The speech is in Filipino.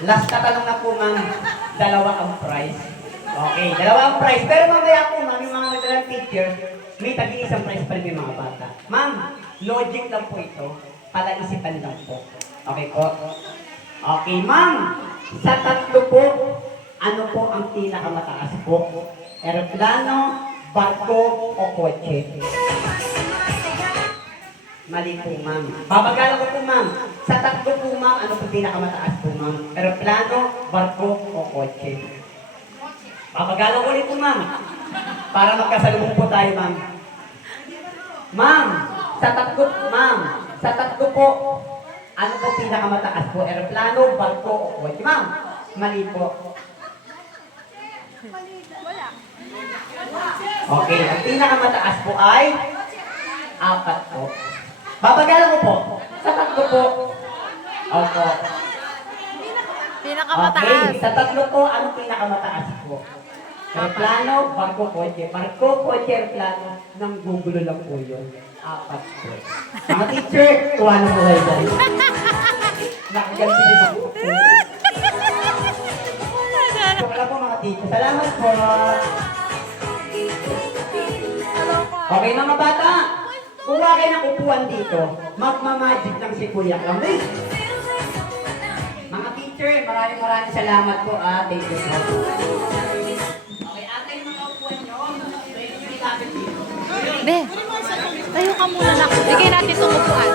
Last na tanong na po, ma'am. Dalawa ang prize. Okay, dalawa ang prize. Pero mamaya po, ma'am, yung mga nagdalang teachers, may tag-iisang prize pa rin yung mga bata. Ma'am, logic lang po ito. Palaisipan lang po. Okay po? Okay, ma'am. Sa tatlo po, ano po ang pinakamataas po? Aeroplano, barko, o kotse? Mali po, ma'am. Babagalan ko po, ma'am. Sa tatlo po, ma'am, ano po pinakamataas po, ma'am? Aeroplano, barko, o kotse? Babagalan ko ulit po, ma'am. Para magkasalubong po tayo, ma'am. Ma'am, sa tatlo, ma'am, sa tatlo po, ano po pinakamataas po? Aeroplano, barko, o kotse? Ma'am, mali po. Okay, ang pinakamataas po ay 4 po. Babagalan ko po. Sa tatlo po. Opo. Pinakamataas. Okay, sa tatlo po, ano pinakamataas po? Aeroplano, barko, kotse. Barko, kotse, aeroplano. Nang gugulo lang po yun. 4 po. Mga teacher, kuha na po kayo dyan. Nakaganti din ako po. So, wala po mga teacher. Salamat po. Okay, mga bata. Kuha kayo ng upuan dito. Magmamagic lang si Kuya Kamil. Mga teacher, maraming salamat po. Thank you po. Okay, ate yung mga upuan nyo. Pwede nyo ilapit dito. Be, tayo ka muna na. Bigay natin itong upuan.